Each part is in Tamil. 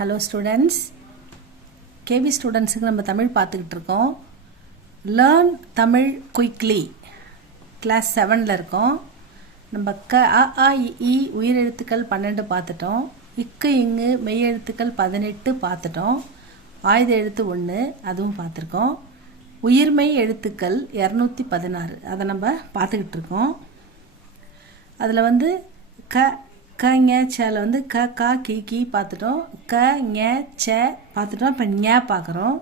ஹலோ ஸ்டூடெண்ட்ஸ், கேவி ஸ்டூடெண்ட்ஸுக்கு நம்ம தமிழ் பார்த்துக்கிட்டு இருக்கோம். லேர்ன் தமிழ் குயிக்லி கிளாஸ் 7ல் இருக்கோம். நம்ம அ ஆ இ உயிரெழுத்துக்கள் 12 பார்த்துட்டோம். இக்கு இங்கு மெய்யெழுத்துக்கள் 18 பார்த்துட்டோம். ஆயுத எழுத்து 1 அதுவும் பார்த்துருக்கோம். உயிர்மெய் எழுத்துக்கள் 216 அதை நம்ம பார்த்துக்கிட்டு இருக்கோம். அதில் வந்து க ஞ சேல வந்து க கா கி கி பார்த்துட்டோம். க ஞ சே பார்த்துட்டோம். இப்போ ஞ பார்க்குறோம்.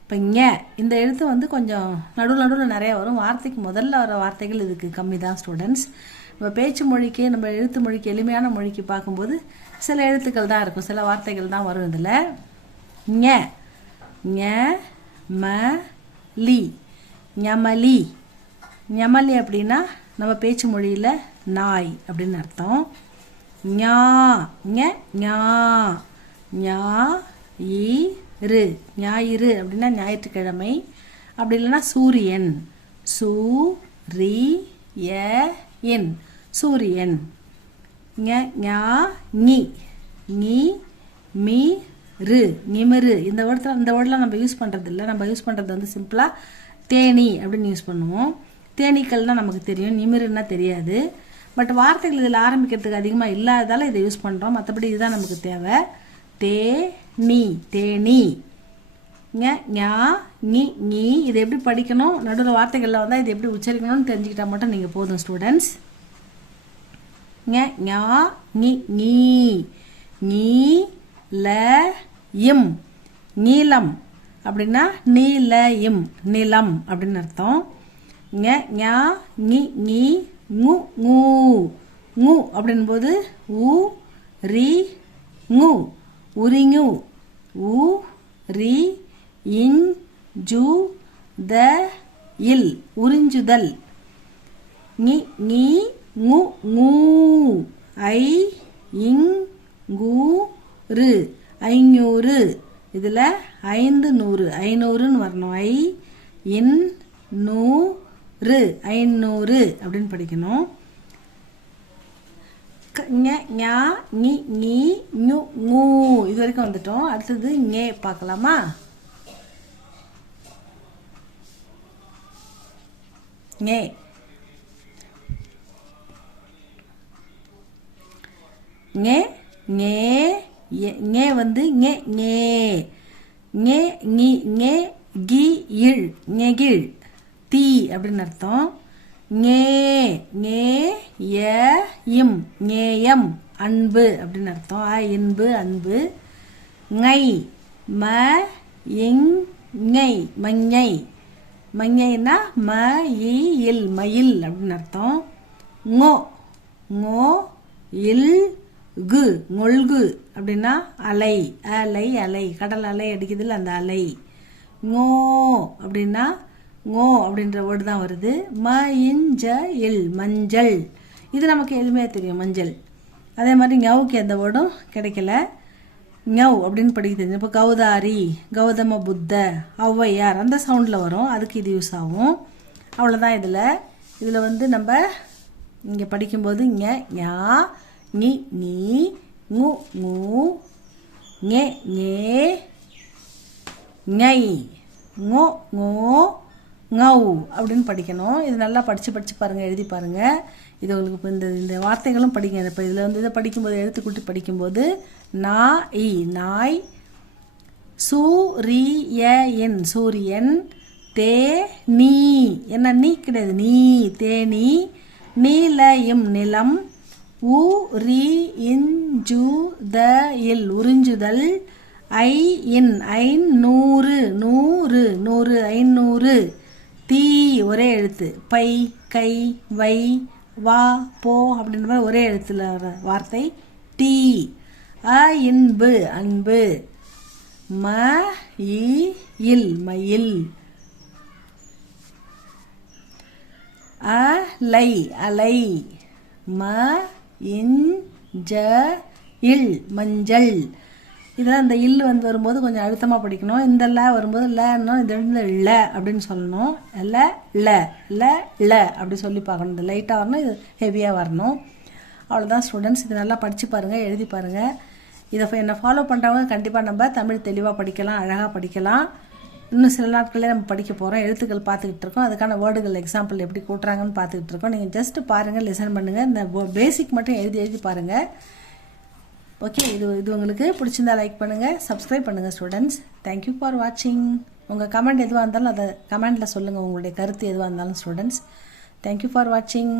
இப்போ ஞ இந்த எழுத்து வந்து கொஞ்சம் நடுவில் நிறையா வரும். வார்த்தைக்கு முதல்ல வர வார்த்தைகள் இதுக்கு கம்மி தான் ஸ்டூடெண்ட்ஸ். நம்ம பேச்சு மொழிக்கு நம்ம எழுத்து மொழிக்கு எளிமையான மொழிக்கு பார்க்கும்போது சில எழுத்துக்கள் தான் இருக்கும், சில வார்த்தைகள் தான் வரும். இதில் ஞ ஞ ம லி ஞமலி. ஞமலி அப்படின்னா நம்ம பேச்சு மொழியில் நாய் அப்படின்னு அர்த்தம். ஞா ஞ ஞா ஞா இரு ஞாயிறு அப்படின்னா ஞாயிற்றுக்கிழமை. அப்படி இல்லைன்னா சூரியன் சூ ரி ய என் சூரியன். ஞ ஞா ஞி ஞி மீ ரு நிமிரு. இந்த வேர்டெலாம் நம்ம யூஸ் பண்ணுறது இல்லை. நம்ம யூஸ் பண்ணுறது வந்து சிம்பிளாக தேனி அப்படின்னு யூஸ் பண்ணுவோம். தேனீக்கள்னால் நமக்கு தெரியும், நிமிருன்னா தெரியாது. பட் வார்த்தைகள் இதில் ஆரம்பிக்கிறதுக்கு அதிகமாக இல்லாததால் இதை யூஸ் பண்ணுறோம். மற்றபடி இதுதான் நமக்கு தேவை. தே நீ தேனி. ஞ ஞா ஞி ஞி. இதை எப்படி படிக்கணும், நடுவில் வார்த்தைகளில் வந்தால் இதை எப்படி உச்சரிக்கணும்னு தெரிஞ்சுக்கிட்டால் மட்டும் நீங்கள் போதும் ஸ்டூடெண்ட்ஸ். ஞ ஞா ஞி ஞி நீ ல இம் நீலம் அப்படின்னா நீல இம் நிலம் அப்படின்னு அர்த்தம். ஞ ஞா ஞி ஞி ங்கு ங்கு ங்கு அப்படின்போது உ ரி ங்கு உரிங்கு. உ ரி இன் ஜு த இல் உறிஞ்சுதல். ஞி ஞி ங்கு ங்கு ஐ இங் கு ரு ஐநூறு. இதில் 500 500ன்னு வரணும். ஐ இன் நூ ரு 500 அப்படின்னு படிக்கணும். ஞ ஞா ஞி ஞி ஞு ஞூ இது வரைக்கும் வந்துட்டோம். அடுத்தது ஞே பார்க்கலாமா? ஞே ஞே ஞே ஞே வந்து ஞே ஞே ஞே ஞி ஞே கி இழ் ஞெகிழ் தீ அப்படின்னு அர்த்தம். ஞே ஞே ய இம் ஞேயம் அன்பு அப்படின்னு அர்த்தம். இன்பு அன்பு. ngை ம இங் ஞை மஞ்சை மஞ்சைன்னா ம இல் மயில் அப்படின்னு அர்த்தம். ngோ ngோ இல் கு ngொல்கு அப்படின்னா அலை அலை அலை கடல் அலை அடிக்குதுல அந்த அலை. ngோ அப்படின்னா ngோ அப்படின்ற வேர்டு தான் வருது. ம இன் ஜ இல் மஞ்சள். இது நமக்கு எளிமையாக தெரியும் மஞ்சள். அதே மாதிரி ஞவுக்கு எந்த வேர்டும் கிடைக்கல. ஞவ் அப்படின்னு படிக்க தெரியும். இப்போ கௌதாரி கௌதம புத்த ஔவையார் அந்த சவுண்டில் வரும், அதுக்கு இது யூஸ் ஆகும். அவ்வளோதான். இதில் வந்து நம்ம இங்கே படிக்கும்போது ஞ ஞா ஞி ஞி ங்கு ங்கு ஞே ஞே ஞை ngோ ngோ ngௌ அப்படின்னு படிக்கணும். இது நல்லா படித்து பாருங்கள், எழுதி பாருங்கள். இது உங்களுக்கு இப்போ இந்த வார்த்தைகளும் படிங்க. இப்போ இதில் வந்து இதை படிக்கும்போது எழுத்துக்கூட்டி படிக்கும்போது நா இ நாய், சூரியன் சூரியன், தே நீ என்ன நீ கிடையாது நீ தேனி, நீல இம் நிலம், உ ரி இன் ஜு த இல் உறிஞ்சுதல், ஐ இன் ஐன் நூறு நூறு நூறு 500, தீ ஒரே எழுத்து, பை கை வை வா போ அப்படின்ற மாதிரி ஒரே எழுத்துல வார்த்தை டீ. இன்பு அன்பு. ம இல் மயில். அலை அலை. ம இன் ஜ இல் மஞ்சள். இதெல்லாம் இந்த இல் வந்து வரும்போது கொஞ்சம் அழுத்தமாக படிக்கணும். இந்த ல வரும்போது லன்னு இந்த ல அப்படின்னு சொல்லணும். ல ல ல ல அப்படி சொல்லி பார்க்கணும். இந்த லைட்டாக வரணும், இது ஹெவியாக வரணும். அவ்வளோதான் ஸ்டூடெண்ட்ஸ். இது நல்லா படித்து பாருங்கள், எழுதி பாருங்கள். இதை என்னை ஃபாலோ பண்ணுறவங்க கண்டிப்பாக நம்ம தமிழ் தெளிவாக படிக்கலாம், அழகாக படிக்கலாம். இன்னும் சில நாட்களே நம்ம படிக்க போகிறோம். எழுத்துக்கள் பார்த்துக்கிட்டு இருக்கோம். அதுக்கான வேர்டுகள் எக்ஸாம்பிள் எப்படி கூட்டுறாங்கன்னு பார்த்துக்கிட்டு இருக்கோம். நீங்கள் ஜஸ்ட் பாருங்கள், லிசன் பண்ணுங்கள். இந்த பேசிக் மட்டும் எழுதி பாருங்கள். ஓகே, இது உங்களுக்கு பிடிச்சிருந்தா லைக் பண்ணுங்கள், சப்ஸ்கிரைப் பண்ணுங்கள் ஸ்டூடெண்ட்ஸ். தேங்க்யூ ஃபார் வாட்சிங். உங்கள் கமெண்ட் எதுவாக இருந்தாலும் அதை கமெண்டில் சொல்லுங்கள், உங்களுடைய கருத்து எதுவாக இருந்தாலும் ஸ்டூடெண்ட்ஸ். தேங்க்யூ ஃபார் வாட்சிங்.